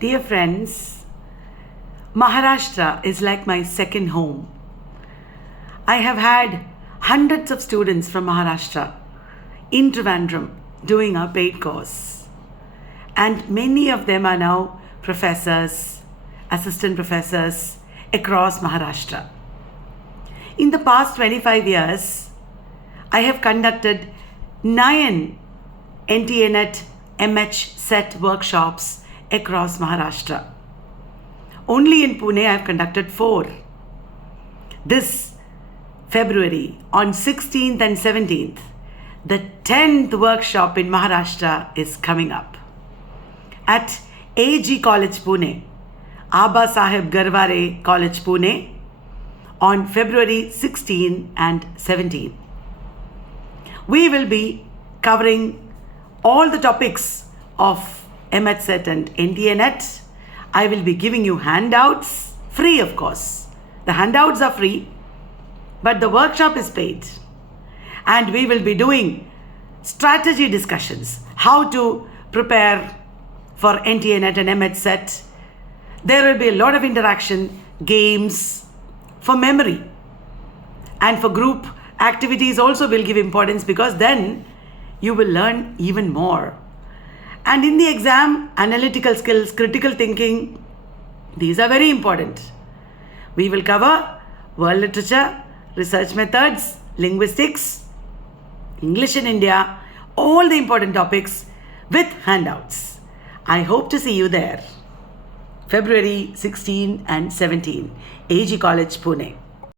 Dear friends, Maharashtra is like my second home. I have had hundreds of students from Maharashtra in Trivandrum doing our paid course. And many of them are now professors, assistant professors across Maharashtra. In the past 25 years, I have conducted 9 NTA-NET MH set workshops across Maharashtra. Only in Pune I have conducted 4. This February, on 16th and 17th, the 10th workshop in Maharashtra is coming up. At AG College Pune, Aabasaheb Garware College Pune, on February 16 and 17. We will be covering all the topics of MHSET and NTA-NET. I will be giving you handouts, free of course. The handouts are free, but the workshop is paid. And we will be doing strategy discussions, how to prepare for NTA-NET and MHSET. There will be a lot of interaction, games, for memory. And for group activities also will give importance, because then you will learn even more. And in the exam, analytical skills, critical thinking, these are very important. We will cover world literature, research methods, linguistics, English in India, all the important topics with handouts. I hope to see you there. February 16 and 17, AG College, Pune.